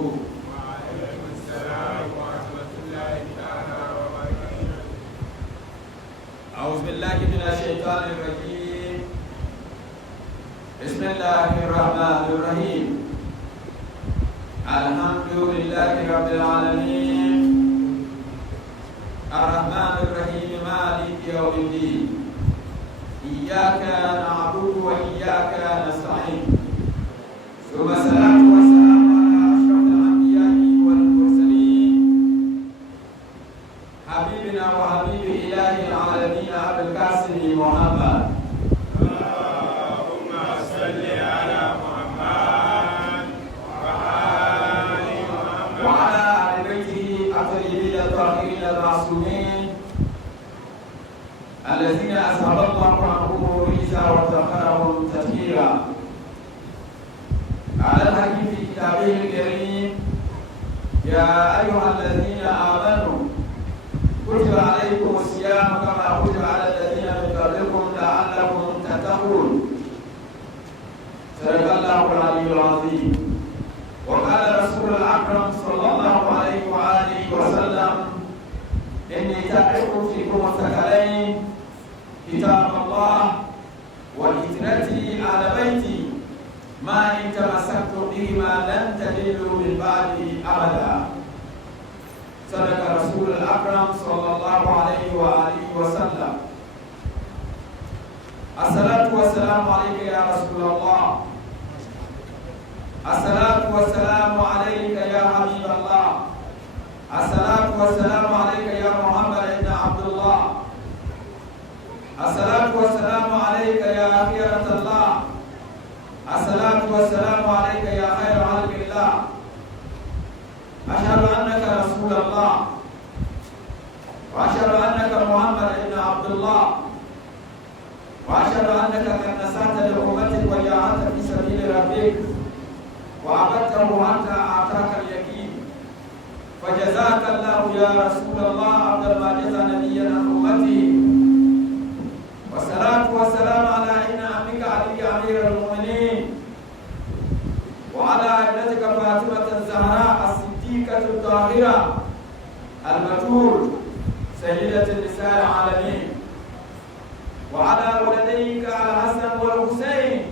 وعليكم السلام ورحمة الله تعالى وبركاته. أعوذ بالله من الشيطان الرجيم. بسم الله الرحمن الرحيم. الحمد لله رب العالمين الرحمن الرحيم مالك يوم الدين إياك نعبد وإياك نستعين ثم الصلاة والسلام على أشرف الأنبياء والمرسلين حبيبنا وحبيب إله العالمين أبي القاسم محمد اللهم صل على محمد وعلى آل بيته الطيبين الطاهرين المعصومين الذين أذهب الله عنهم الرجس وطهرهم تطهيرا. على الحكيم في كتابه الكريم يا أيها الذين آمنوا كتب عليكم الصيام كما كتب على الذين من قبلكم لعلكم تتقون. صدق الله العلي العظيم. وقال رسول الأكرم صلى الله عليه وآله وسلم إني تارك فيكم الثقلين كتاب الله وهجرتي على بيتي ما إن تمسكتم بهما لن تضلوا من بعدي أبدا. صدق رسول الأكرم صلى الله عليه وآله وسلم. الصلاة والسلام عليك يا رسول الله. الصلاة والسلام عليك يا حبيب الله. الصلاة والسلام عليك يا محمد بن عبد الله. الصلاة والسلام عليك يا خيرة الله. الصلاة والسلام عليك يا خير خلق الله. أشهد أنك رسول الله وأشهد أنك محمد بن عبد الله وأشهد أنك قد نصحت لأمتك وجاهدت في سبيل ربك وعبدته حتى أعطاك اليقين فجزاك الله يا رسول الله أفضل ما جزى نبيا عن أمته. والصلاة والسلام على ابن عمك علي أمير المؤمنين وعلى ابنتك فاطمة الزهراء الصديقة الطاهرة البتول سيدة النساء العالمين وعلى ولديك الحسن والحسين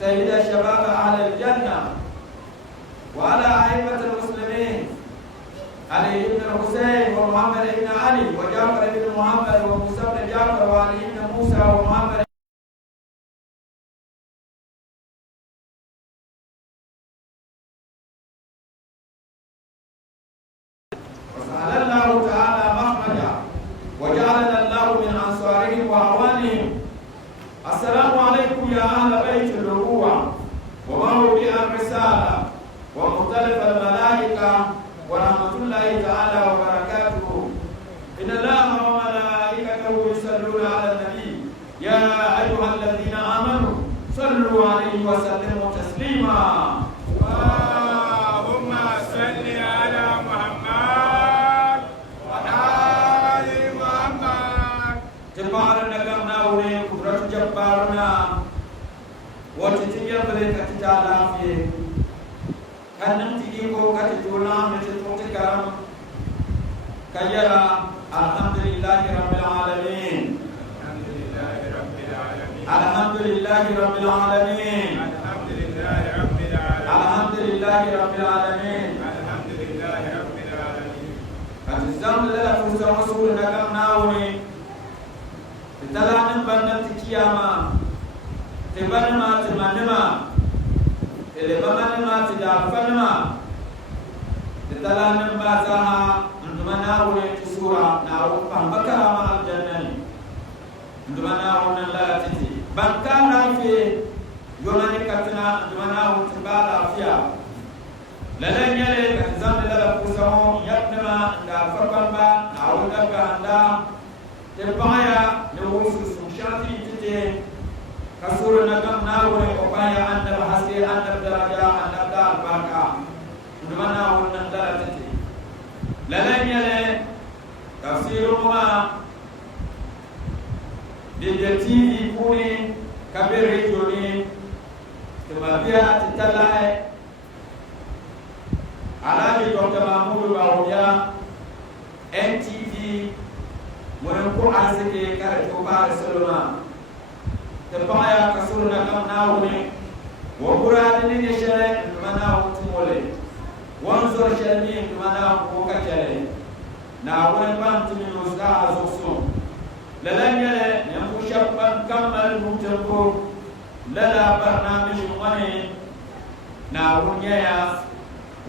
سيد الشباب أهل الجنة وعلى أئمة المسلمين علي بن الحسين ومحمد بن علي وجعفر بن محمد وموسى بن جعفر وعلي بن موسى ومحمد وسأل الله تعالى مخرجا وجعلنا الله من أنصارهم وأعوانهم. السلام عليكم يا أهل بيت النبوة وموضع الرسالة ومختلف الملائكة ورحمة الله تعالى وبركاته. إن الله وملائكته يصلون على النبي يا أيها الذين آمنوا صلوا عليه وسلموا تسليما. اللهم صل على محمد وآل محمد. جبارنا كنا ولي قدرة جبارنا وتتجب لك تتعلم kanam tigi ko kati jolam ne tuti karam kayara. Alhamdulillahi rabbil alamin. Alhamdulillahi rabbil alamin. Alhamdulillahi rabbil alamin. Alhamdulillahi rabbil alamin. Alhamdulillahi rabbil alamin. Alhamdulillahi rabbil alamin. Katizam la fursa rasul nakam nawni talanin bannan tikiyama tibanma timanima elebamanima tidafanima talanin bazaha ndumana wuri tisura na pambaka ma aljannani ndumana wonan la titi bankana fi yonani katina ndumana wuti bala afia lalan yale katizam la fursa yatnama nda farbalba na wudaka anda tebaya ne wusu sunshati tite kasuru nagam nawre opaya andal haske andal daraja andal dal barka ndumana wonan dala tite lalan yale tafsiruma de TV kuni kabere joni tumabia titalae Alhaji Dr. Mahmoud Bawumia NTV wani ko arziki kare to ba Solomon ta baya ka suruna kam na wuni wa burani ne shere mana wutumole wanzo shere mana ko ka kere na wani ban tumi musta azuso lalangale ne mu shabban kamal mutambo lala barnamij wani na wunyaya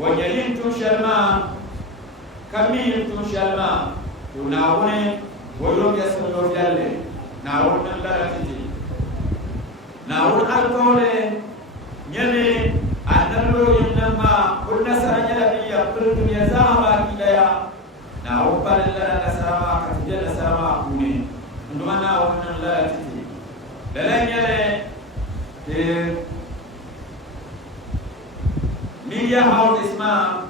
wajalin tu shalma kamil tu shalma na wani wolo ya solo yalle na wani laratiti na wani alkole nyane analo yinama kunna saranya biya kullu ya zama kidaya na wani la nasama katija nasama kuni nduma na wani laratiti dalanyale media house isma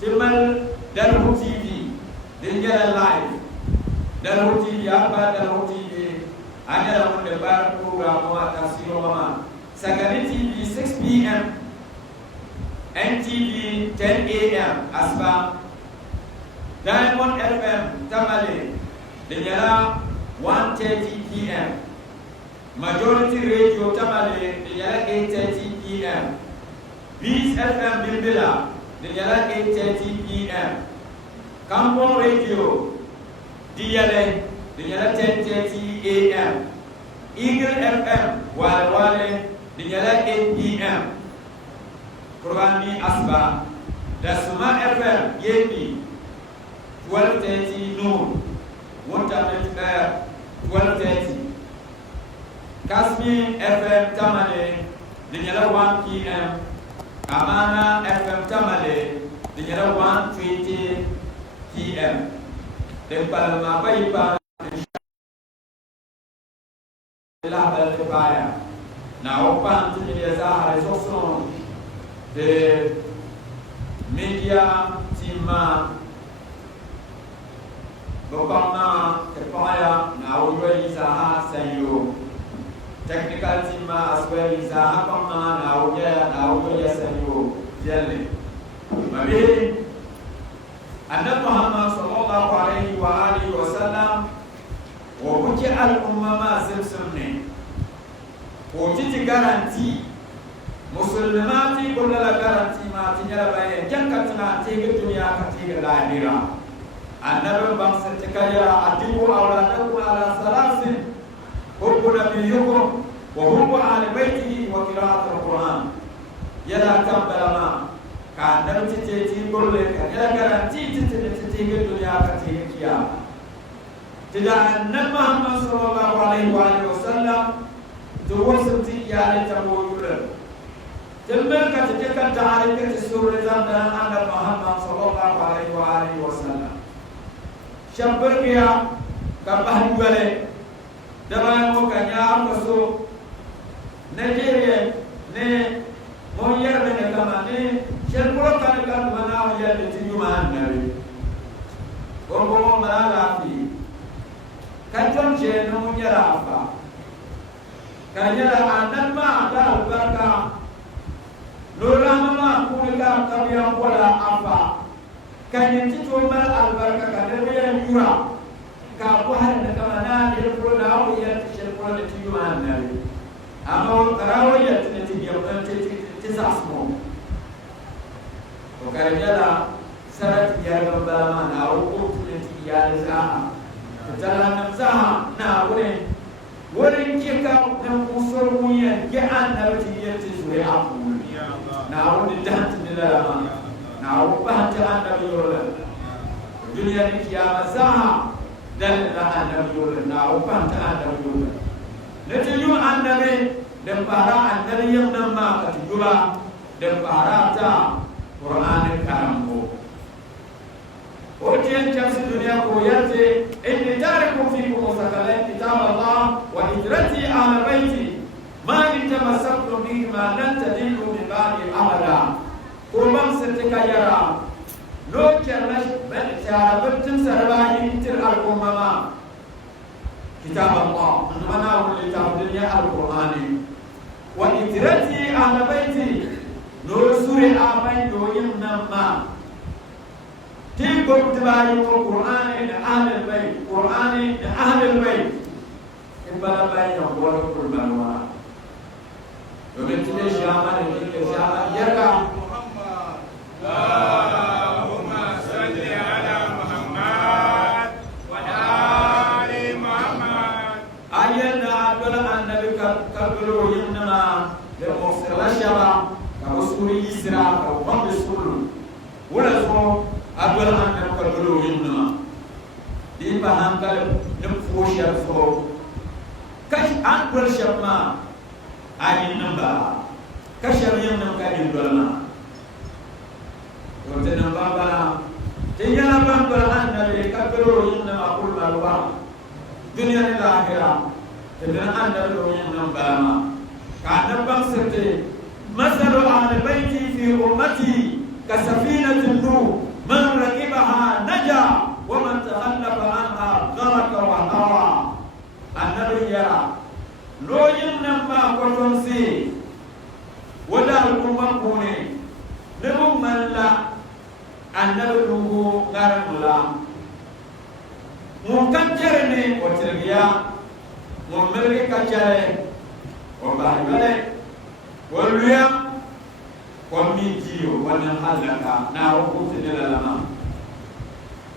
timal Darou TV dinjala live Darou TV apa Darou TV ada mun debar program wa tafsir mama Sagani TV 6 p.m. NTV 10 a.m. asba Diamond FM Tamale dinjala 1:30 p.m. Majority Radio Tamale dinjala 8:30 p.m. Beats FM Bilbila dinjala 8:30 p.m. Kampong Radio Diyale dinjala 10:30 a.m. Eagle FM Wale dinjala 8 p.m. Kurani Asba Dasuma FM Yepi 12:30 noon Waterment Air 12:30 Kasmi FM Tamale dinjala 1 p.m. Amana FM Tamale dinjala 1:20 p.m. Dan palma baipa la balbaya na opan tu dia za resource de media tima bokana kepaya na uwe izaha sayo technical tima aswe izaha kama na uwe sayo jelle mabi Annabi Muhammad sallallahu alaihi wa alihi wa sallam wa kuke al'umma ma zimsumne ko titi garanti musulmati kullala garanti ma tinyala baye jankatina tege dunya ka tege lahira annabi bam satikaya adibu awladakum ala salasin hubbu nabiyukum wa hubbu ahli baitihi wa qira'atul qur'an yala tambalama ka dan titi golle ka ya garanti titi ke dunya ka titi kiya tidak annabi Muhammad sallallahu alaihi wasallam to wasati ya ta boyure tambal ka titi kan taari ka sura zandan annabi Muhammad sallallahu alaihi wasallam shabbar kiya ka bahugale dama mo ka nya ko so Nigeria ne mo yerbe ne kama ne Sherpuro kan mana ya di tujuan nabi. Gomo mana lafi. Kanjon je no nyara apa. Kanyara anan ma da albarka. Lorama ma kulika kabiyan wala apa. Kanyen tito mal albarka kadebe ya yura. Ka ko har da kamana da pro da o ya sherpuro da tujuan nabi. Amo karawo ya titiya tisasmo. Karena syarat yang berlama na hukum yang sah, jalan sah na boleh kita yang usul punya jangan dapat dia sesuai aku. Na boleh jangan dalam, na ubah jangan dapat jualan. Dunia ni kiamat sah dan anda jualan, na ubah jangan dapat jualan. Nanti juga anda dan para anda yang nama ketujuh dan para ta Quran karambo Ojen jamsi dunia ko yarte inni tarikum fikum sakala kitab Allah wa hijrati ala baiti ma in tamassaktum bihi ma lan tadillu min ba'di abada kurban setika yara lo kernash bal tarabatum sarbahi tir al-umama kitab Allah mana wal kitab dunia al-Qur'ani wa hijrati ala baiti no suri amai do yimna يقول تبعي القرآن لأهل البيت قرآن لأهل البيت إبلا بين يقول كل من هو وبنتلي شامل شامل يرجع اللهم صل على محمد وآل محمد. أينا عبد النبي كبروا إنما لمصر الشباب كمسؤول إسراء كوفم السلو ولا سو عبد النبي كبروا إنما دي بهان كلب نفوش يرفو كش أنقل شبما أي نمبر كشر يمنم كأي دولما وتنام بابا تيجي بابا النبي كبروا إنما كل ما دنيا الآخرة تدنا النبي إنما بابا كان بمسته مثل أهل بيتي في أمتي كسفينة النوح من ركبها نجا ومن تخلف عنها غرق وهوى النبي يرى لو ينما كتنسي ولا الأمم كوني نبو من لا النبي لغو غرق لا مكجرني وتربيا مملك كجره وبايبله واليوم وميتيو ونحلك ناوكو تدللما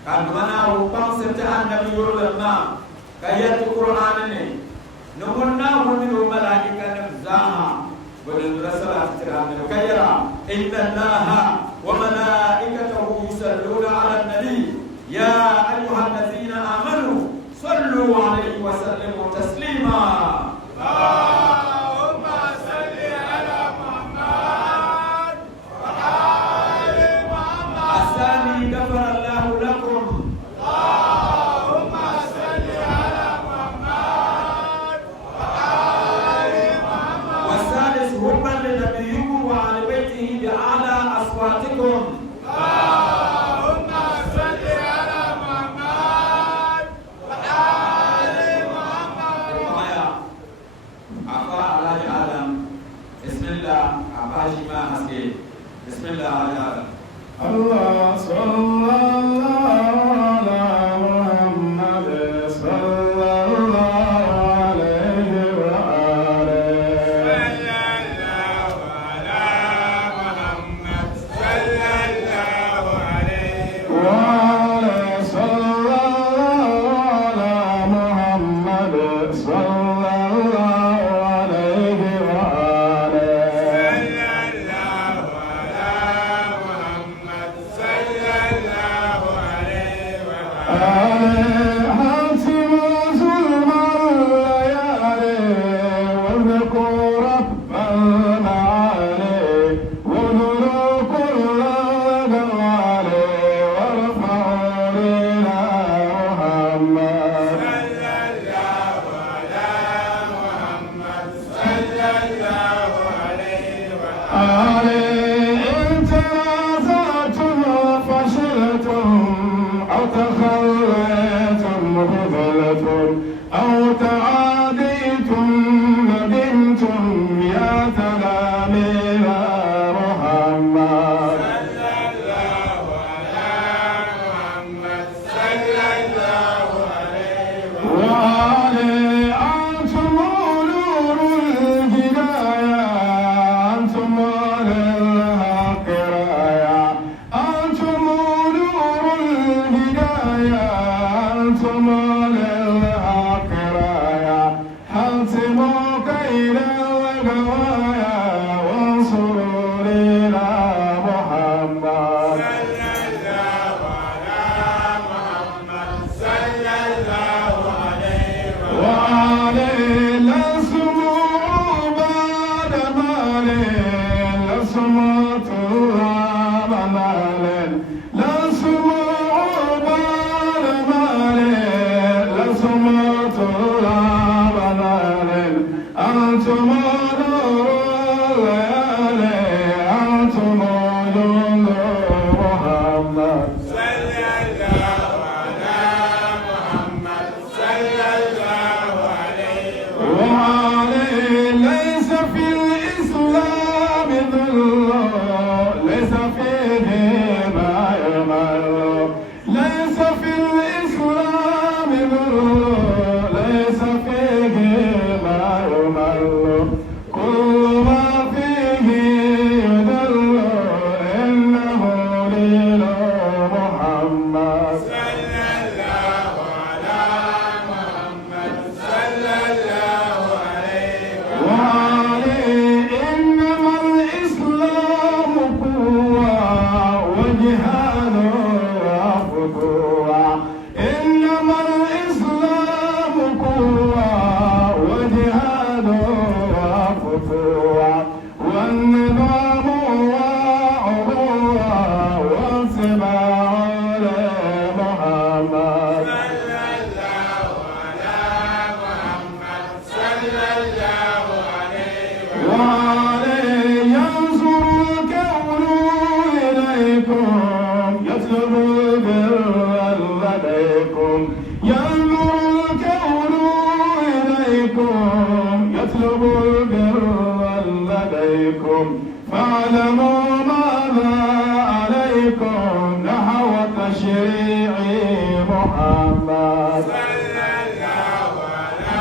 كان مناو بانسة النبي يرلما كيات القرآن نمنا من الملائكة نفزاها وللرسول احترام كيرا إن الله وملائكته يصلون على النبي يا أيها الذين آمنوا صلوا عليه وسلموا تسليما. اللهم صل على محمد وآل محمد. الثاني غفر الله لكم. اللهم صل على محمد وآل محمد. والثالث حبا لنبيكم وآل بيته بأعلى أصواتكم. اللهم صل على محمد وآل محمد. أفا على آدم بسم الله أباشي ما حسكي بسم الله على آدم. الله صلى الله على محمد صلى الله عليه وآله. صلى الله على محمد صلى الله عليه وآله صلى الله على محمد صلى الله عليه وآله. صلى الله على محمد صلى الله محمد صلى الله على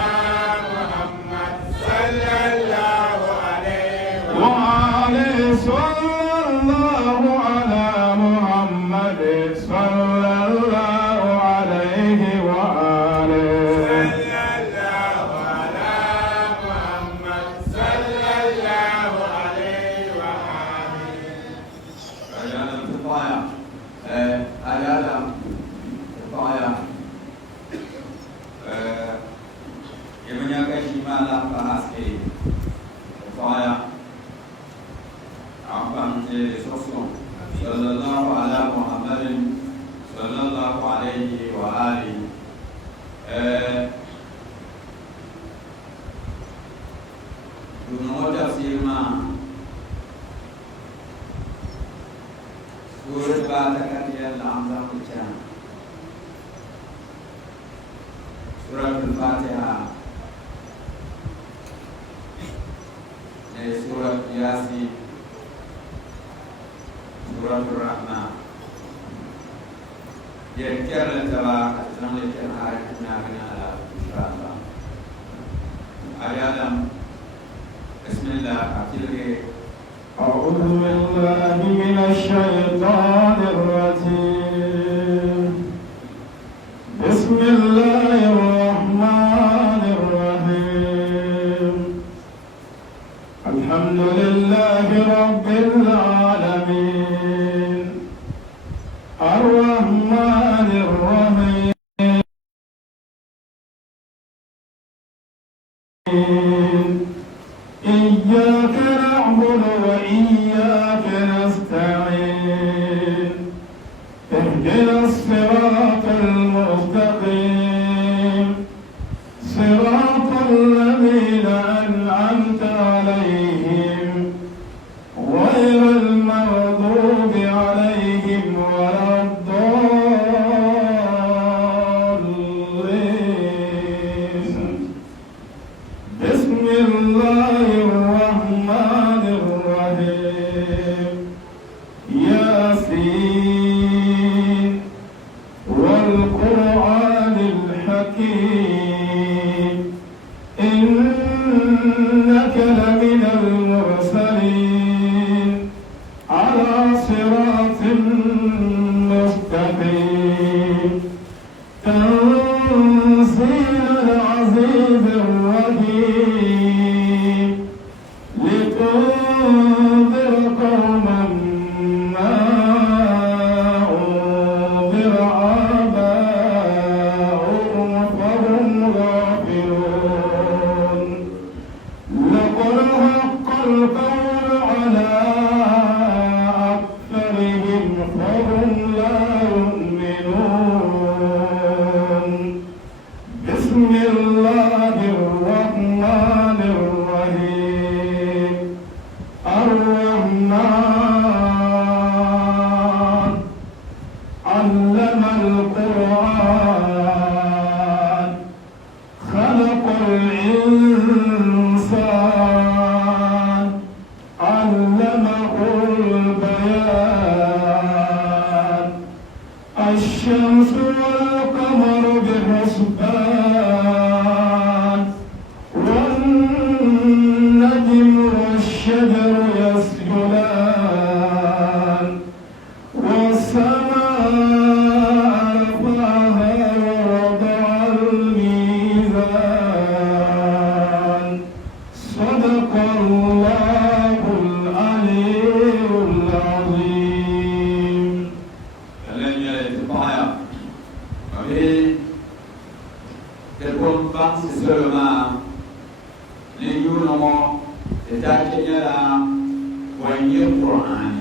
محمد صلى الله عليه وآله صلى الله على محمد صلى الله عليه وآله صلى الله على محمد صلى الله عليه وآله أجانا الفطايا أجانا الفطايا يمن يكشي ما لا فاسكي الفطايا عفان صلى الله على محمد صلى الله عليه وآله دون تفسير ما سورة باتكاتية الأعظم الجنة سورة الفاتحة سورة ياسين سورة الرحمن يذكر تبارك اسمه لكن عارفنا على إن شاء الله أيادم بسم الله أكيد أعوذ بالله من الشيطان الرجيم بسم الله الرحمن الرحيم الحمد لله رب العالمين الرحمن الرحيم إياك نعبد وإياك نستعين اهدنا الصراط المستقيم صراط الذين أنعمت عليهم غير المغضوب عليهم ولا الضالين بسم الله الرحمن الرحيم ياسين والقرآن الحكيم إنك لمن المرسلين على صراط مستقيم تنزيل العزيز الرحيم لتنذر قوما ما أنذر آباؤهم فهم غافلون لقد حق القول على أكثرهم فهم لا يؤمنون بسم الله الرحمن الرحيم الرحمن علم القرآن خلق الإنسان علمه البيان الشمس والقمر بحسبان والنجم والشجر يسجدان والسماء رفعها ووضع الميزان صدق الله العلي العظيم الذي يتبعها وفي تكون بانس سلما ليونمو تتاكيلا ويني القرآن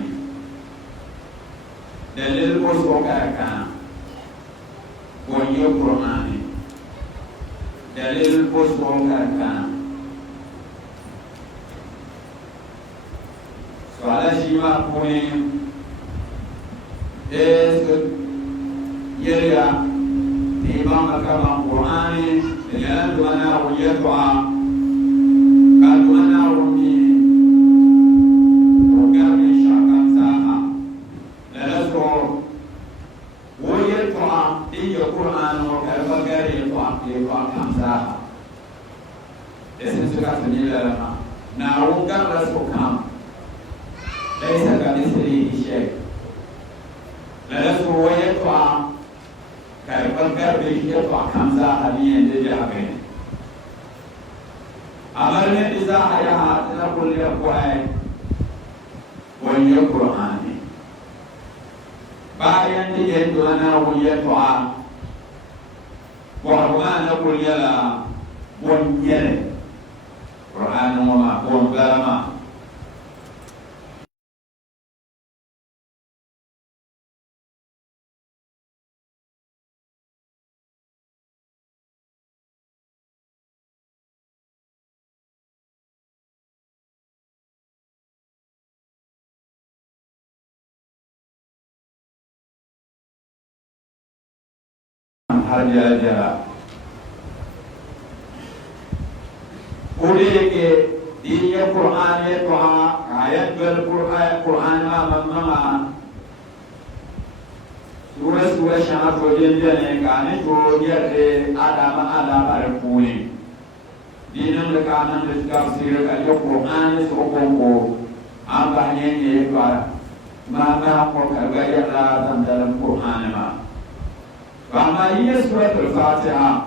دليل أسوكا كان ويني القرآن دليل أسوكا كان سؤال شيما كوني يريا إمام كما القرآن يلد أنا ويدعى قالوا أنا رمي وقال شاكا ساها لنذكر ويدعى إن القرآن سكتني لما نعوم قبل سكام ليس كمثله شيء لا سوى يطلع كيف القرب يطلع خمسة هديين لجابين أمرنا إذا حياتنا كل يقوى ويقرآن bayan da ya tuwana wuya tuwa wa na kulyala wonyere Qur'an wa ma har jara ke di Quran ya to ayat Quran ma surah shana to je ne ka ne to ya de adama ar puni dinan da kanan da tafsir ka ya Quran so ko amba ne ba ma ko ka ga ya da dalam Quran ma وما هي سورة الفاتحة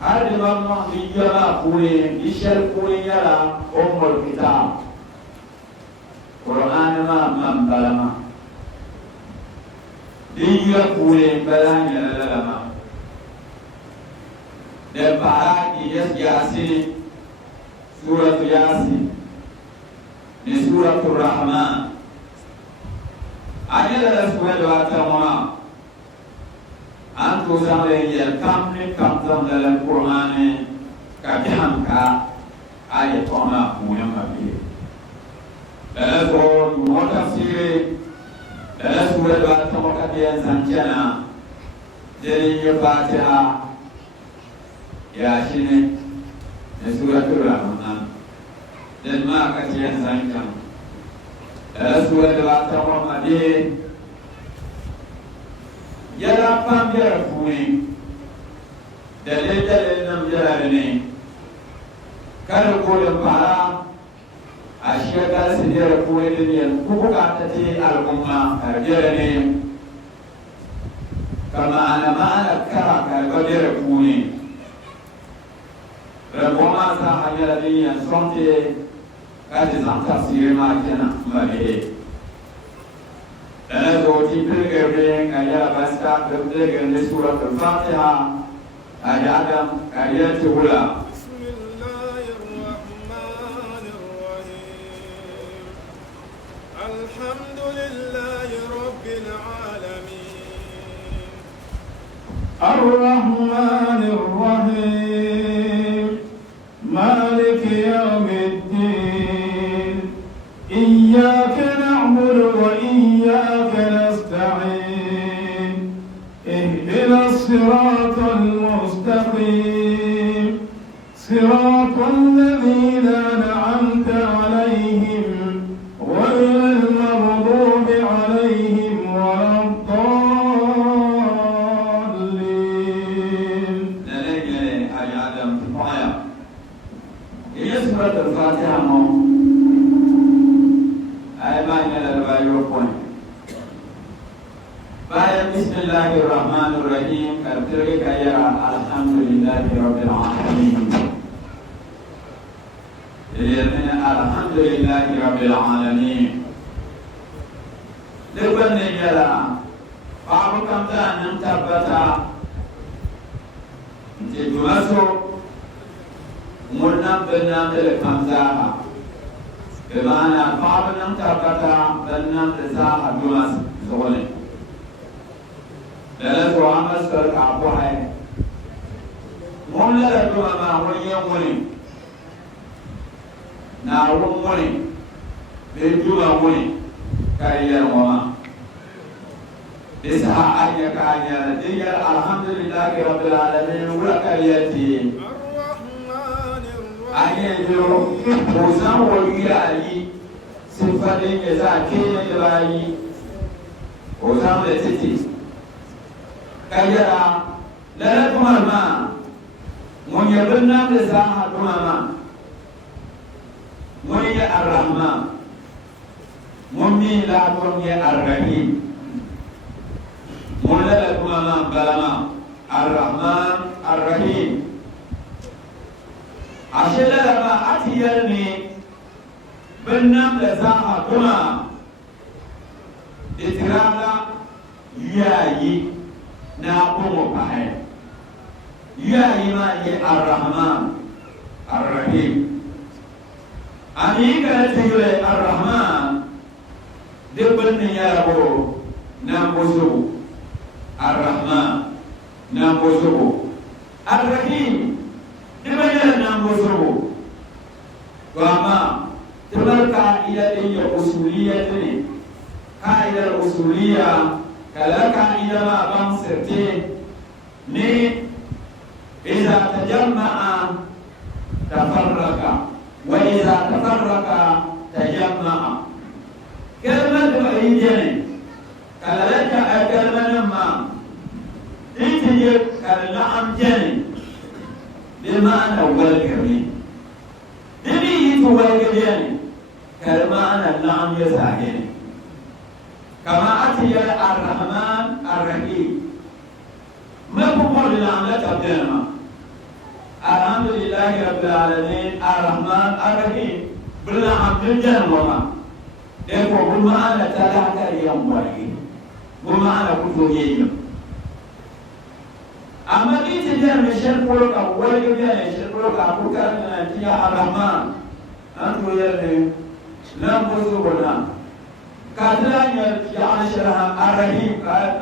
هذه مما يجرى قولين يشر قولين يرى الكتاب قرآن ما من بلما يجرى قولين بلان يرى لما دبارات ياسين سورة ياسين سورة الرحمن أجل سورة الفاتحة أنتو زمرين يلقم لكم القرآن كبيرك آية وما قوية فيه لا سورة متفسير لا سورة الفاتحة ينزنجنا جري الفاتحة يا شيني سورة الرحمن لما كتير ينزنجنا لا سورة الفاتحة مدين yara pam yara funi dalil nam yara ne kar ko da fara ashiya kar su yara funi din yan ku ka ta ce al'umma kar yara ne kama ana kara kar ga yara funi raboma sa hanyar din yan sonte ka ji zan tafsiri ma kenan ma ne أنا دوتي بلغرين أيا بستا بلغرين سورة الفاتحة أيادم أيات هلا بسم الله الرحمن الرحيم الحمد لله رب العالمين الرحمن الرحيم مالك يوم الدين إياك نعبد وإياك نستعين اهدنا الصراط المستقيم صراط الذين أنعمت عليهم غير المغضوب عليهم ولا الضالين. نلاقي حاجة عدم تطايا هي سورة الفاتحة بسم الله الرحمن الرحيم كرتك يا الحمد لله رب العالمين الحمد لله رب العالمين لبن يلا فاعبكم ذا نمتبتا تجمسو مرنم بنام لكمزاها بمعنى فاعبكم نمتبتا بنام لزاها جمس زغلين لا تعمل سر عبوها مولا لدوا ما هو يومني ناومني بيجوا مني كايا وما إسحاق أيا كايا ديا الحمد لله رب العالمين ولا كاياتي الرحمن الرحيم أيا جو موسى وياي سفرين يزاكي يلاي موسى لتتي kayara lala kuma ma mun yabna da zaha kuma mun ya arrahman mun mi la mun ya arrahim mun la kuma balama arrahman arrahim ashela ma atiyar ne binnan da zaha kuma itirala yayi na kuma fahe yayi ma ye arrahman arrahim ani kana tayule arrahman debban ne ya rabo na bozo arrahman na bozo arrahim debban ya na bozo wama tabarka ila ya usuliyya ne ka'idar usuliyya kala ka'ida ma ban sirte ne idza tajamma'a tafarraqa wa idza tafarraqa tajamma'a kalmar da bai jene kala laka kalmar ma intiye kala am jene bi ma'ana wal kirmi dini yitu wal kirmi kalma ana na'am ya zage كما أتي الرحمن الرحيم ما بقول العملة تبدأنا الحمد لله رب العالمين الرحمن الرحيم بلا عمل جنوما دفع بمعنى ثلاثة يوم وحيد بمعنى كتوهين أما إنت جاء من شرقك أول جاء من شرقك أبوك أن يا الرحمن أنتم يلي لا مصيبنا كاتلانيا يعني شرها الرحيم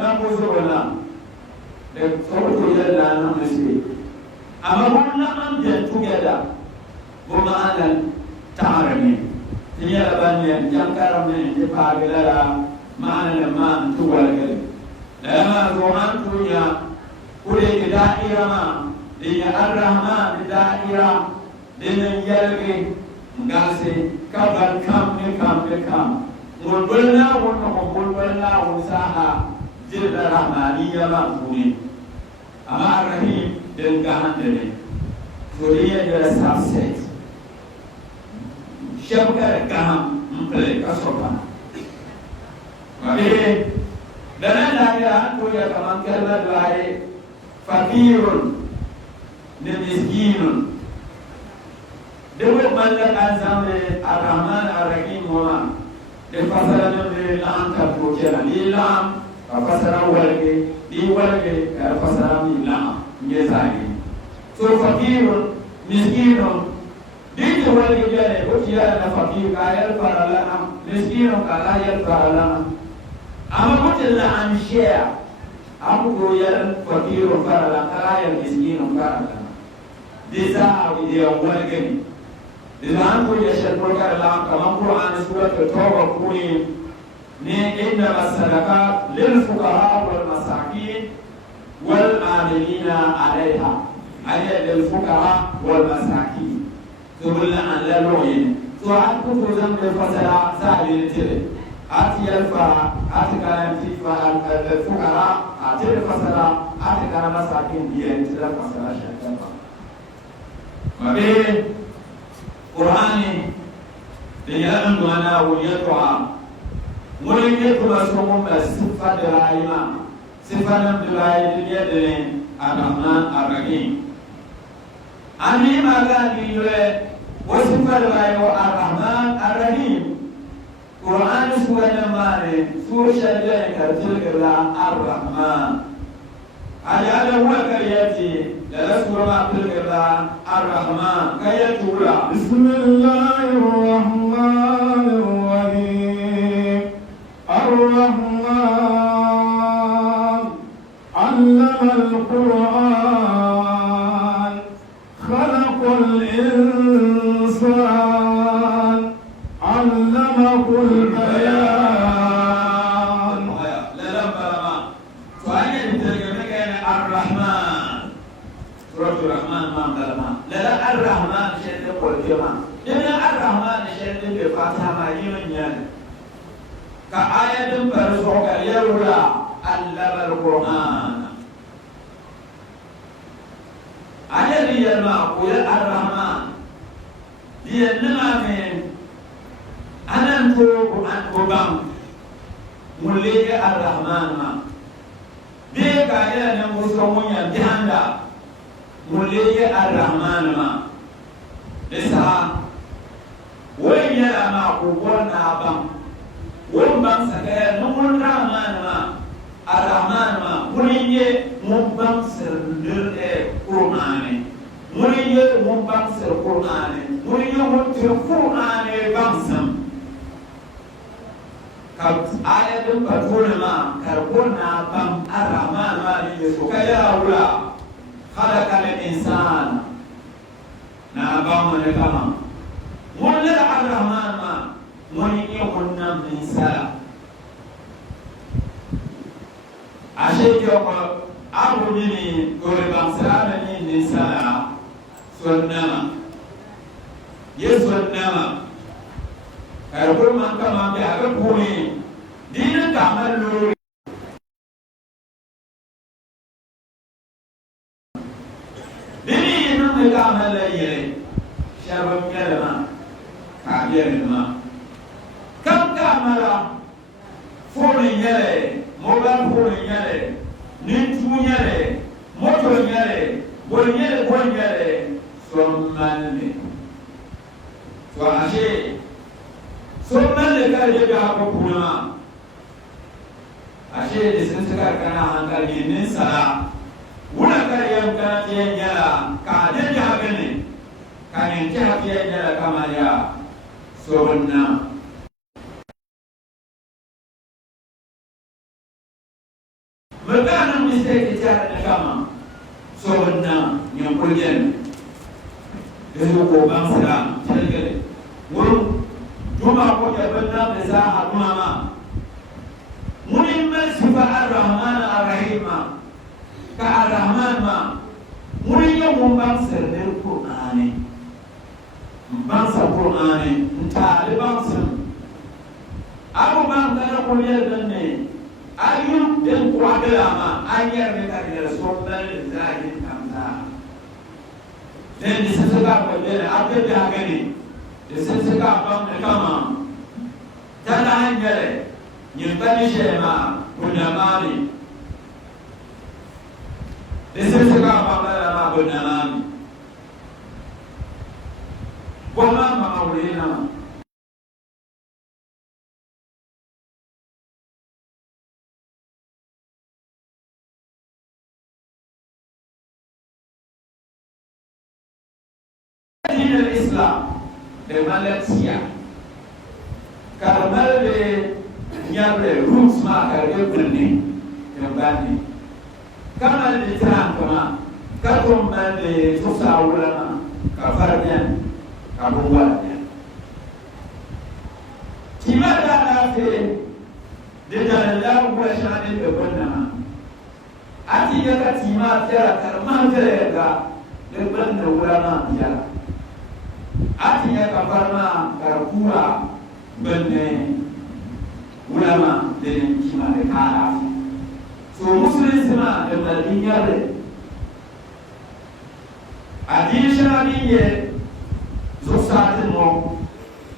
ناموزونا لصوت يلا نمسي أما قلنا أمجد together بمعنى تعرمي تنيا بانيا جانكارمي تفاقلا معنى لما تولد لما زمان تنيا كل دائرة ما ليا الرحمن دائرة لنا يلقي مغاسي كبر كم mulbulna wonno ko mulbulna won saha jirda rahmaniya ma funi ama arrahim den gahande ne furiya de subset shabka gaham mple kasoba wabe dana daga ko ya kaman kala dare fakirun ne miskinun dewo malla azamre arrahman arrahim wa الفصل من لام تبوكنا لام فصل ولك دي ولك الفصل من لام يزاي سو فقير مسكين دي ولك جاي وجيا فقير كايل فرالا مسكين كالا يل فرالا اما قلت لا ان شيء ابو يل فقير فرالا كالا يل مسكين فرالا دي ساعه دي ولك لأن كل شيء بركة الله كما القرآن سورة التوبة كوني إنما الصدقات للفقراء والمساكين والعاملين عليها أي للفقراء والمساكين تقول أن لا نوين سؤال كنت زمن الفصل سهل تري أتي الفقراء أتي كلام في الفقراء أتي الفصل أتي كلام مساكين بين ترى الفصل شكل ما بين Qur'ani da ya ɗanɗana wuliyatuwa wurin ya kuma sun da siffa da rayuwa siffa nan da rayuwa da ne a rahman a rahim an yi magani yure wasu siffa da rayuwa a rahman a rahim Qur'ani su wani mare su shaidar karfin gila a rahman a yada wa karyati لنذكر ما في القراءة الرحمن كي تولى بسم الله الرحمن الرحيم الرحمن علم القرآن خلق الإنسان علمه البيان الرحمن سورة الرحمن ما مدلما لا الرحمن شيء يقول كما لأن الرحمن شيء بفاتحة ما يمين كآية برزوك يرولا علم القرآن أجل ويا الرحمن لأنما من أنا نقول عن قبام ملك الرحمن ما بيك يا نموسومون يا بيهاندا ملك الرحمن ما لسا وين يا ما قبورنا بام وين بام سكير نقول الرحمن ما الرحمن ما ملك مبام سر القرآن ملك مبام سر القرآن ملك مبام بامسم ayat berguna karena bam ar-Rahman wali sukaya ula khalaqal insan na bam nekama mulla ar-Rahman ma muni yunna min sala ashe ko abu ni gore bam sala ni sala sunna yesunna karena mangka mampu agak bumi, dia kamar luri. Dini ini mereka kamar lagi, siapa yang mana? Kajian mana? Kam kamera, phone nyale, mobile phone nyale, nintu nyale, motor nyale, bol nyale, somane. So ashe. Soman le kare ga ko kuma ashe da sun saka kana hankali ne sala wuna kare yan kana tiyan yala ka da ya gane ka ne ta tiyan yala kamar ya sonna magana mistake ta da kama sonna nyan kuljen da ko ban sala tilgale wurin Cuma ko jabanna besaha mama mulimma sifa ar-Rahman ar-Rahim ka ar-Rahman ma muliyo mumbang sirr Qur'ani mbang sa Qur'ani talibang sun abu bang kana kuliyar danne ayun den kwadala ma ayar ne ka da sobbal zahin kamza den disaka ko den abbe da gani disaka bang ne kama tana hanjale nyumbani shema kunamani disaka bang ma kunamani kwa mama maulina din al-Islam de Malaysia karena de nyamre roots ma karbe burni kambani kama de tran kama katum de tusawula kafardian kabungwala timada na fe de dalallahu wa shani de bonna ati ya katima tara karma tara ga de bonna ulama ya artinya kafarna karkura benne ulama dengan kima de kara so muslim sima de madinyare adin shariye zo sadimo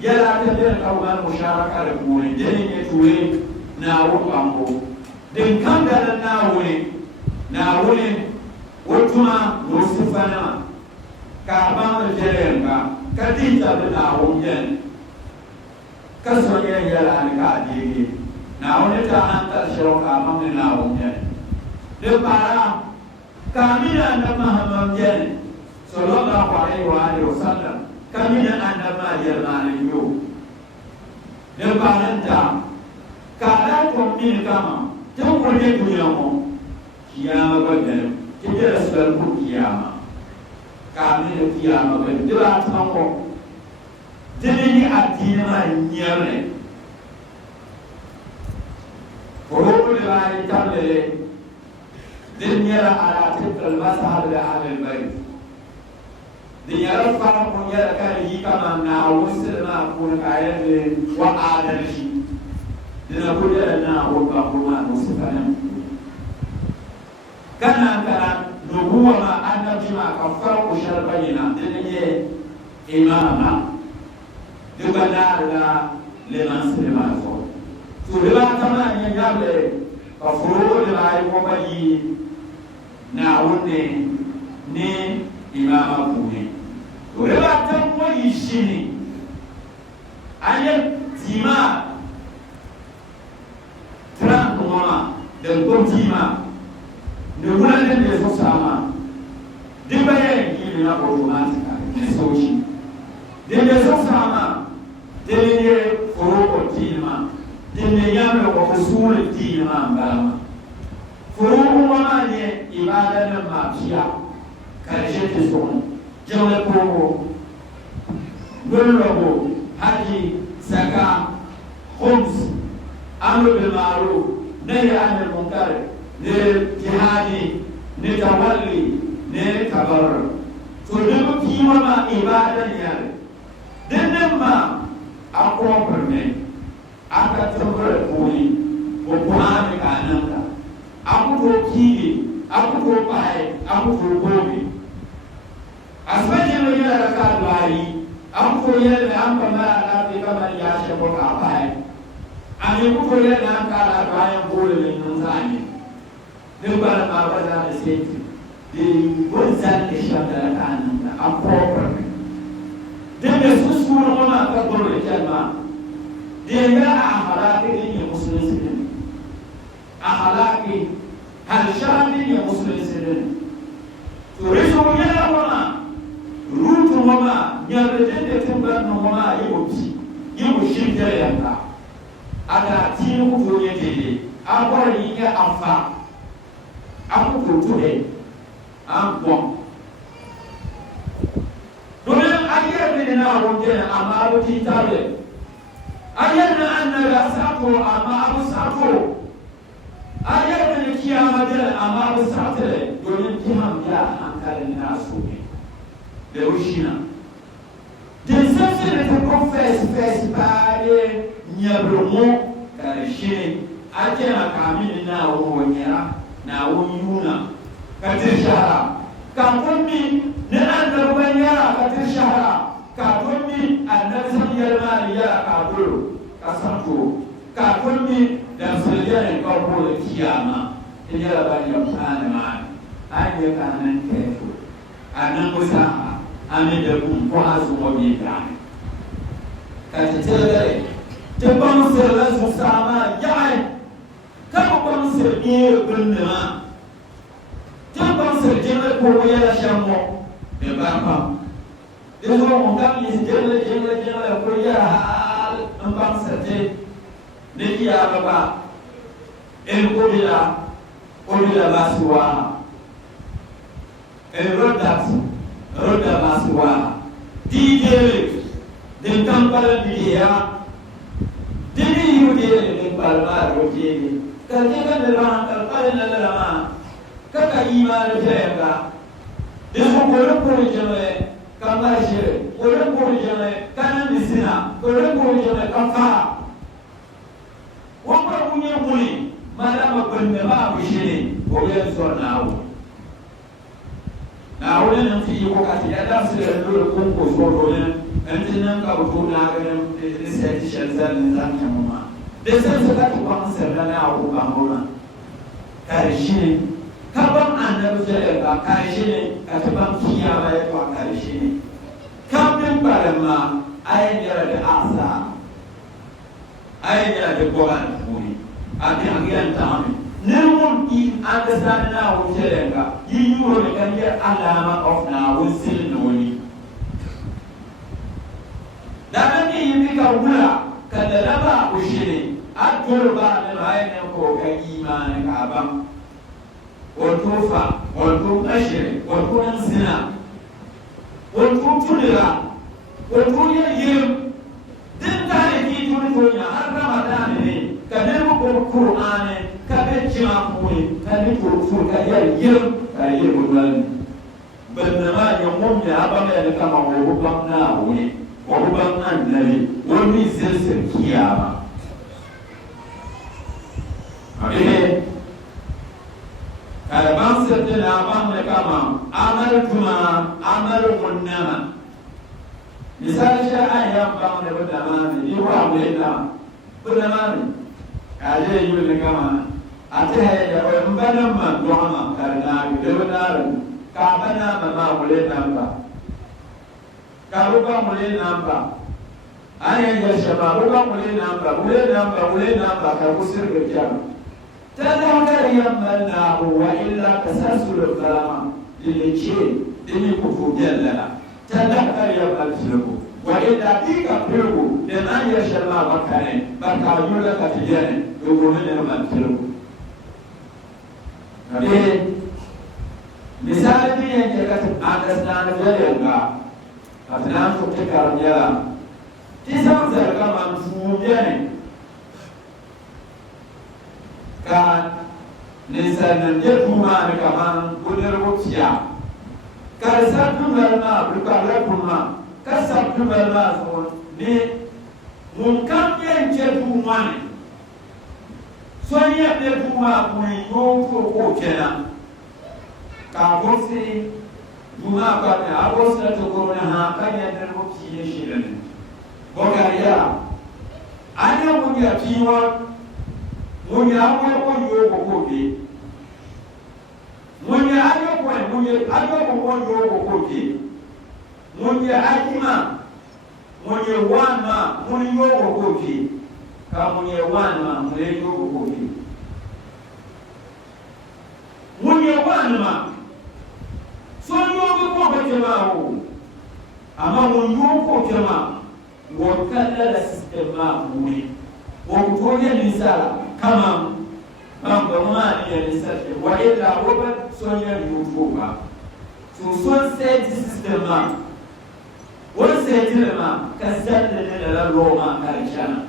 yala ta de kawban musharaka da kuri deni ne tuwe na wukambo den kanda na wuri wotuma rusifana ka ba jerenga kadita bin ahunjen kasanya yala ni ka digi na woni ta anta shiro ka mamni na ahunjen de para kamina na mahamam jen sallallahu alaihi wa sallam kamina anda ma yala ni yo de paranta kada ko min kama to ko de duyamo kiyama ko de kije asal ku kiyama kami de kiyama be dira tango dini adina nyere ko de ay tamele dinyara ala tikal masahab li ahli albayt dinyara fara ko yara kan yi kama na wusulma ko kayan de wa adalci dina ko da na ko ba ko ma musafana kana nubuwa ma annabi ma ka farko sharbayina dine imama dubana la le manslima so to le ba kama nya yable ka furo le ba ko bayi na wonne ne imama kuni to le ba tan ko yishini anye tima tran kuma da ko tima ne wala ne so sama dibaye ni na automatic ne so shi de so sama de ne furo tima de ne yamlo ko usul tima mbama furo kuma ne ibada na mafiya karshe ta so jawle ko gullo haji zaka khums amru bil ma'ruf nahy anil munkar ne jihadi ne tawalli ne tabarruk to duk kiwa ma ibadan yare dinnan ma akwai ne aka tabbata koyi ko kuma ne kanan ka aku to kiyi aku to bai aku to gobe asbaje ne yara ka bari aku to yare an kama na bi kamar ya she ko ka bai ani ku to yare an ka la bayan gole ne nan zani din ba ma ba da sai di wazan ke shada kanan ka akwai dende susuru mona ka gole jama denda akhlaqi ni muslimin akhlaqi hal shani ni muslimin to reso yana mona rutu mona nyabe dende tumba no mona yibo shirkere yanka ada tinu ko yete agora yi ya afa aku to he am bon domin ayyar ne na wajen amma abu titare ayyar na annabi sako amma abu sako ayyar ne kiyama da amma abu satare domin kiyam ya hankalin nasu ne da rushina din sai da ta confess bare nyabrumo karshe ake na kamin na wonyara na wonyuna katir shahara kakunni ne annabi yara katir shahara kakunni annabi sallallahu alaihi yara kabulu kasanto kakunni da sallallahu kabulu kiyama in yara bani yamana ma an yi kanan kefu anan kusa ame da kun ko azu mo bi ta ka tele te ban se la su sama yae ka ko ban se ni bunna te ban se jele ko ya la shamo de ba de so mo kam ni jele ko ya hal an ban se te ne ki ya baba el ko bila baswa el roda baswa dijele de tampala biya dini yudele de palma rojele katika de ran kalpala la ma kaka iman jega de ko jeme kama jere ko jeme kana misina ko jeme kafa wapa kunye kuli madama kwende ba bishini ko ya zonawo na wani nan fi yi wakati ya da su da dole kun ko so dole an tinan ka buto na ga da sai ti shanzan ne zan ta mama da sai su ka ku an sarra na ku kan gona karshe ka ban annabi da ka karshe ka ta ban kiyama ya ka karshe ka bin barama ayin yara da asa ayin yara da goban kuri a bi an ta amin Nirmun in understand now Jelenga, you can get alama of now with Silnoni. That means you become Wula, Kadalaba, Ushiri, at Turba, and Rayanako, Iman, Abam, or Tufa, or Tumashiri, or Kunansina, or Tutula, or Tuya Yim. Didn't I eat Tunia, Ramadan, Kanebu Kurane. Kabe jima kuni kani kurufu kaya yem kaya yem bernama yang mumnya apa yang kama wabang na wuni wabang annabi wani zilzil kiyama. Amin. Kalau سرتنا أمام لكما عملتما عمل منما مثال شاء أيام بام لبدماني يوام لنا بدماني عليه يقول لكما أتهي يقول مبنما دعما كارناك لبنار كابنا مما ولينا با كابوبا ولينا با أنا يشبا بوبا ولينا با كابوسر كجام تذكر يمناه وإلا تسلسل الكلام للشيء اللي كفو جلنا تذكر يمناه وإلا ديك بيرو لمن يشبا بكاني بكايو لك تجاني يقولون يمناه misali ni yang jaga understand jaga atnan tukte karnya tisam jaga manfunya kan nisan je kuma ne kaman kudir rupiya karsa tumarna bukala kuma kasab tumarna so ni mungkin yang je kuma ne sonya de kuma kuyo ko kenan ka bosi duma ka ne abosa to corona ha kanya da ruki ne shirin bogariya anya munya tiwa munya ko yo ko bi munya ayo ko munya ayo ko yo ko bi munya akima munya wana munya yo ko bi ka munya wana munya yo ko bi munya wana so yogo ko betema o ama won yogo kema wo kala la sistema muni wo toye ni sala kama mambo mali ya nisate wa ila roba sonya yutuba so set sistema wo setima kasalla ne la roma kalchana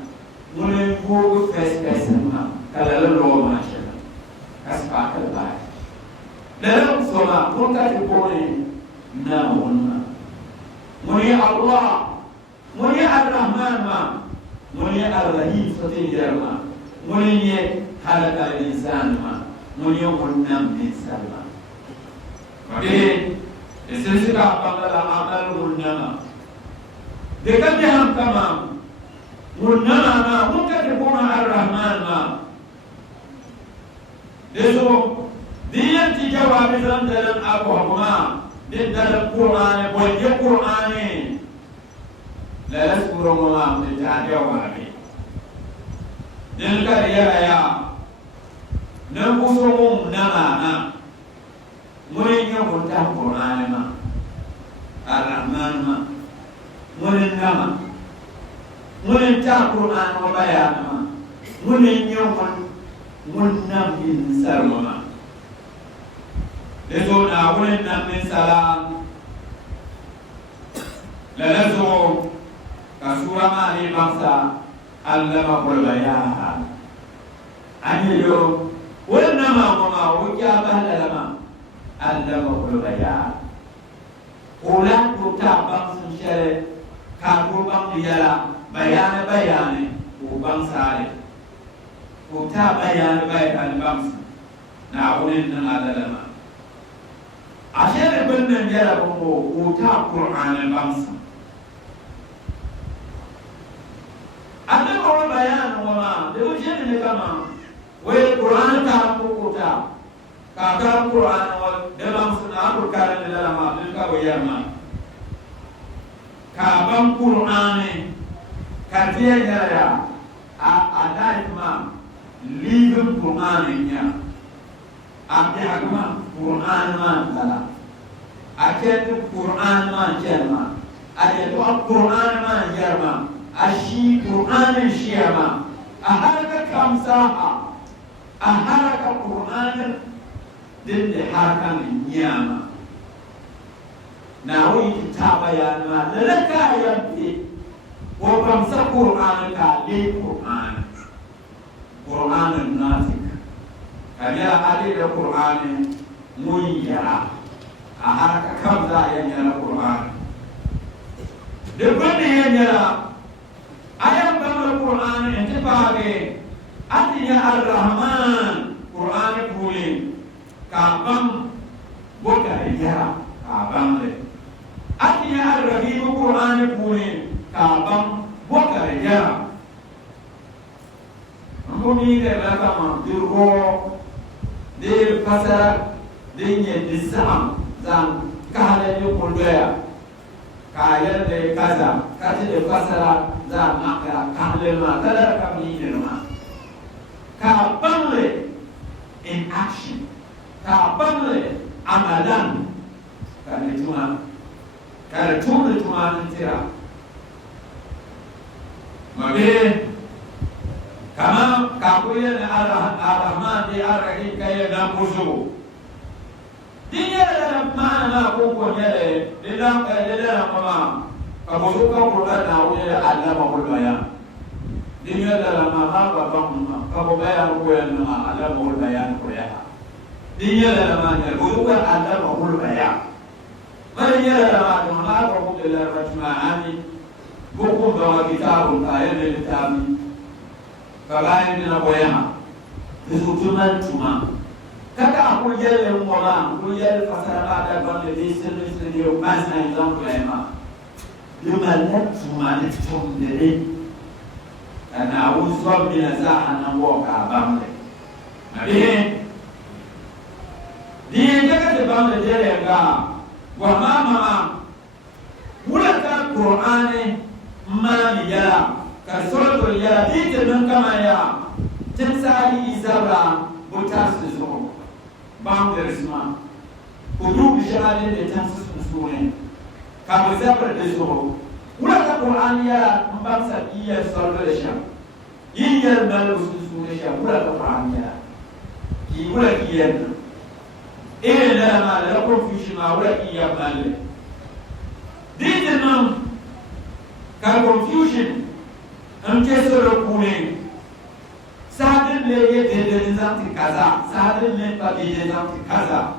muni yogo fesma kala la roma shana kaspa kala dalam solat pun kata boleh namun muni Allah muni Ar-Rahman ma muni Ar-Rahim setia ma muni ye halal insan ma muni munam insan ma jadi esensinya apa adalah amal munama dekat yang kama munama ma mungkin dipuna Ar-Rahman ma deso dia jawab dalam apa di dalam Quran boleh Quran lalas Quran menjadi jawab dan karya ya nampusum nama murinya muntah Quran ma Ar-Rahman ma murin nama muntah Quran ma bayan ma murinya munnam insan ma lezo na wurin nan min salam la lezo kasura ma ni bangsa allama kul bayan ani yo wurin ma wurin ya bahalama allama kul bayan ulan ko ta bangsa shere ka ko bang diyala bayan ko bangsa ko ta bayan bangsa na wurin nan adalama asyik benar dia bawa utak Quran bangsa. Ada orang bayan orang, dia ujian ni kama, weh Quran tak utak, kakak Quran dalam sunnah Quran dalam apa? Mereka bayarma. Kabang Quran ni, kerja dia ada imam, living Quran ni. Abdi agama Quran man kala aket Quran man jerma aket Quran man jerma ashi Quran shiyama aharaka kamsaha aharaka Quran din hakan nyama nawi kitaba ya ma lalaka yanti wa kamsa Quran ka li Quran natik kaya ada Quran mulia ahara kabza yang nyala Quran depan yang nyala ayat dalam Quran yang terbagi artinya Ar-Rahman Quran boleh كابم بكريا كابم لي أتي الرهيب القرآن بوني كابم بكريا مبني لكما درو دير فسر ديني دسام زان كهلا يقول ليا كايل لي كذا كاتي فسر زان أكرا كهلا ما تلا كمي نما كابم لي in action كابم لي amalan kana tuma nitira mabe kama kakuya na arahman di arahim kaya na muzu dinya la maana ko ko nyele dila mama kamuzu ka ko na uye alama ko bayan dinya la mama baba ka ko bayan ko na alama ko bayan ko ya dinya la maana ko ko alama ko bayan mari nyela la maana ko ko la rajmaani buku dawa kitabu ayene litabi kabaye na boyama disutuma tuma kaka akul yele mola akul yele fasara ada bande disin yo mas na example ema yuma la tuma ne tumdere ana uzwa bila zaha na woka bamle nabi di jaga de bamle dere ga wa mama wala ka qur'ani mami yala ka suratul yala dite nan kama ya tinsali izabra botas zo boundaries-ma kudu bishale de tansus usune ka izabra de zo wala ka qur'ani ya mbamsa iya suratul sham iya mal usune sham wala ka qur'ani ya ki wala ki yana la ma la confusion ma wala ki ya mal dite nan ka confusion an kesoro kune sadin le ye de zanti kaza sadin le pa de zanti kaza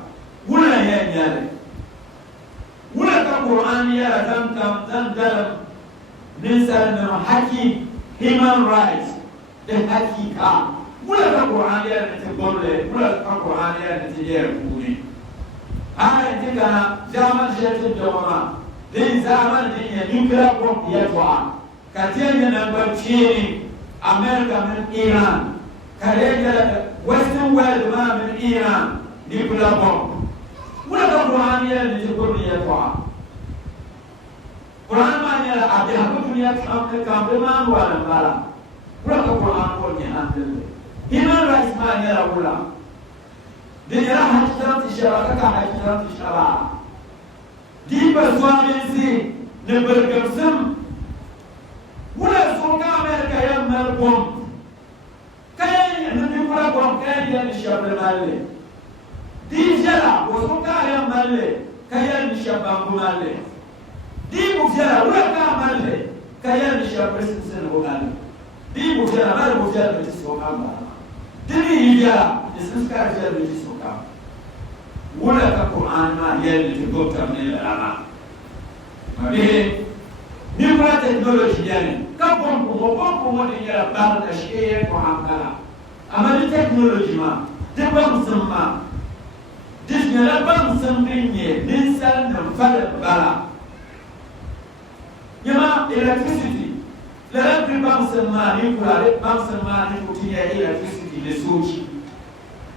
wala ya nyale wala ka qur'an ya zan dalam nisan na haki human rights de hakika wala ka qur'an ya ne bolle wala ka qur'an ya ne ye kune ai diga zaman shetu jawama din zaman din ya nuclear bomb ya toa katiya na bachini America min Iran kaleja western world ma min Iran nuclear bomb wala ka Qur'an ya ni ko ya toa Qur'an ma ya abi ha ko dunia ka ma wala bala wala ka Qur'an ko ni andel human rights ma ya wala din ya hajjan tisharaka ka hajjan tisharaka di persuadensi ne bergamsam wala soka Amerika ya melbom kaya ne kula bom kaya ya nishabe malle di jela soka ya malle kaya nishabe malle di mujela wala ka malle kaya nishabe sinsen hogan di mujela mara mujela ti soka ma di ya iska ya ti soka wala ka Qur'an ma yel ti ko tamne lama mabe ni kwa technology yani ka bombo mo ni ya ba da shi ko hankala amma ni technology ma de ba musamma dis ne la ba musammin ne nin san na fara bala yama electricity la la ba musamma ni kula ba musamma ni ko tiya electricity le soji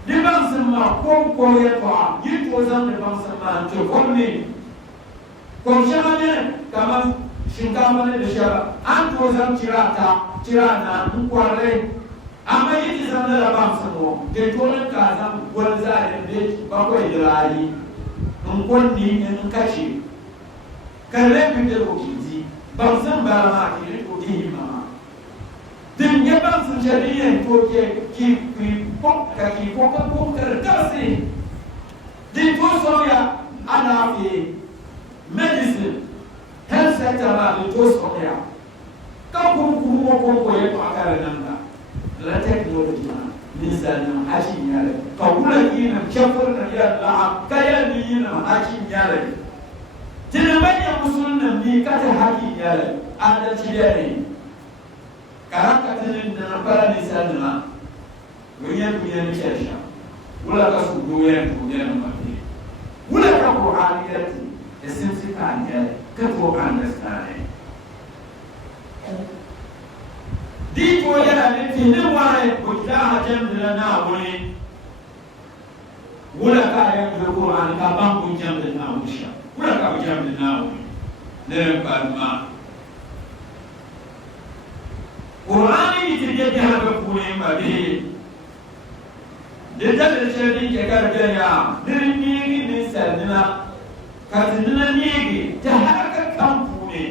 di ba musamma ko ya to yi to zan da ba musamma to ko ne ko shama ne kama shinkafa ne da shara an to zan tira na nkware amma yi zan da ba musamma ke to ne ka zan wal zai ne ba ko idrai in konni in kashi kalle bi da ko kiji ba san ba ma ki ko ki ma din ya ba su shari'a to ke ki ko ka kasi din to so ya ana fi medicine health sector na din to so ya ka ko ya to akara nan da la technology na nisan hashin yare ka kula ina kafir na ya la kaya ni na hashin yare tinabanya musulman ni kata hashin yare adalci yare karaka tinin na fara nisan na dunia ni kesha wala ka su doyen to yana mafi wala ka qur'aniyati esensi kan ya ka to understand di ko yana ne fi ne wai ko da hajan da na wani wala ka ya da qur'an ka ban ko jam da na musha wala ka jam da na wani ne ba ma qur'ani ti je ha ba ko ne ma bi de da shedi ke garga ya dirni ni sanna ka tinna ni ta haka kan ne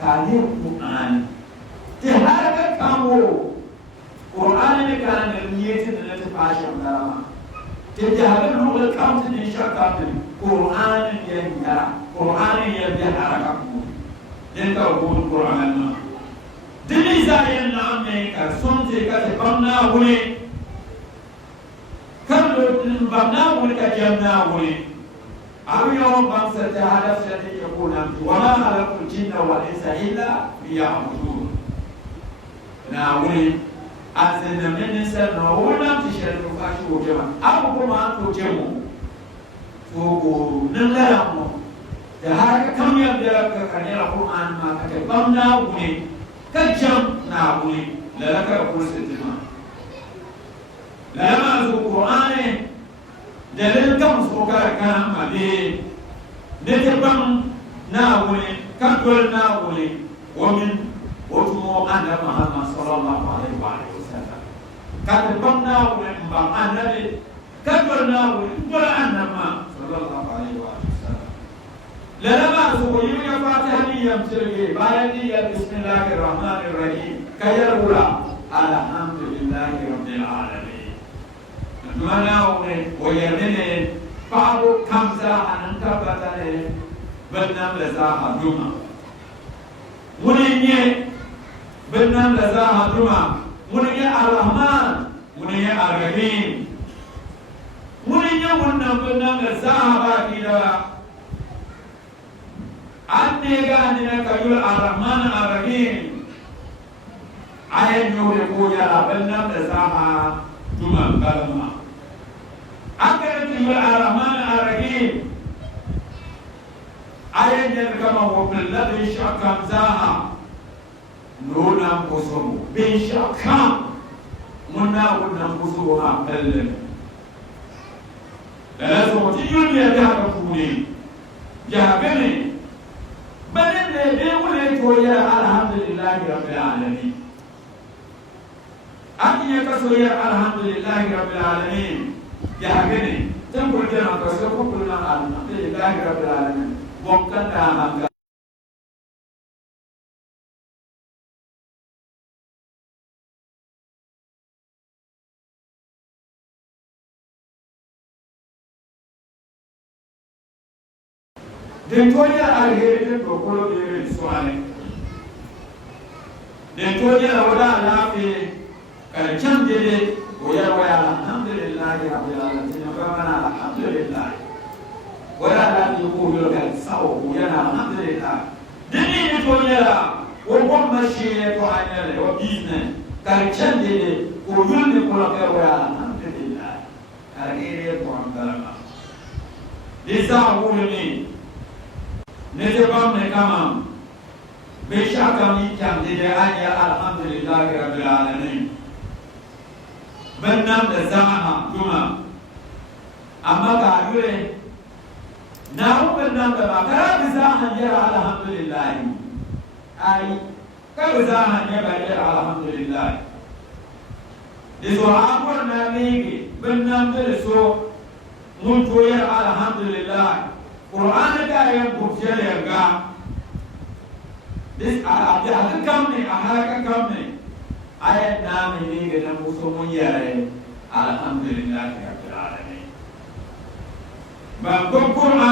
ka ne qur'ani ta haka kan qur'ani ne kan ne niyyati da ta fashin dama ta haka lugha kan ne shaka qur'ani ya ya qur'ani ya bi haraka ku den ka qur'ani dini zayen na me ka sonte ka te bamna wuri kan do bamna wuri ka jamna wuri abu yawon bamsa ta hadafta ta ke kuna wa ma halakul jinna wal insa illa liya'budun na wuri azana men sa no wona ti shirku fa shi ko jama abu kuma an to jemu to ko nan la mu da haka kan yadda ka kanira Qur'an ma ka te bamna wuri kajam na wuri lalaka kursitima lama zu qur'ani dalil kam su ka kan mabe ne te bam na wuri kadol na wuri wa min wato anna muhammad sallallahu alaihi wa sallam kad bam na wuri ba annabi kadol na wuri dole annama sallallahu alaihi wa sallam lama zu yi ya fatiha ni yamsirge bayan ni ya bismillahir rahmanir rahim kayarula alhamdulillahi rabbil alamin mana wone woyerne babu kamza anan tabatane bannam la zaha duma munye bannam la zaha duma munye arrahman munye arrahim munye wannan bannam la zaha ba kida anne ga ne kayul arrahman arrahim ayen yore ko ya bannam la zaha duma kalma أكرت الرحمن الرحيم أين كما هو بالذي شكم زاها نونا قصم بين شكم منا ونقصها بلن لازم تجون يا جابوني جابني بلن بيقول تويا الحمد لله رب العالمين أكيد كسويا الحمد لله رب العالمين ya gani tan burke na ka sai ko kullun Allah sai ga ga rabbil alamin bokkan da hanga den tonya alheri ko ko de suwane den tonya wada lafi kan can dede ويا الحمد لله رب العالمين فمن الحمد لله ولا لا يقول لك سو ويا الحمد لله دني نتويا وقوم مشي توانيا وبيزن كارشان دي ويقول لك ويا الحمد لله كاريري قوم كلام لسا أقولني نتبام نكمام بشكل يكمل دي الحمد لله رب العالمين bannam da zama duma amma ga yure na bannam da makara da zama ya alhamdulillah ai ka zama ya ba ya alhamdulillah izo akwar na ne bannam da so mun to ya alhamdulillah qur'an da ya gubje ya ga this a kam ne a haraka kam ne ayat na ini dengan musuh munyai alhamdulillah rabbil alamin. Bangkok Quran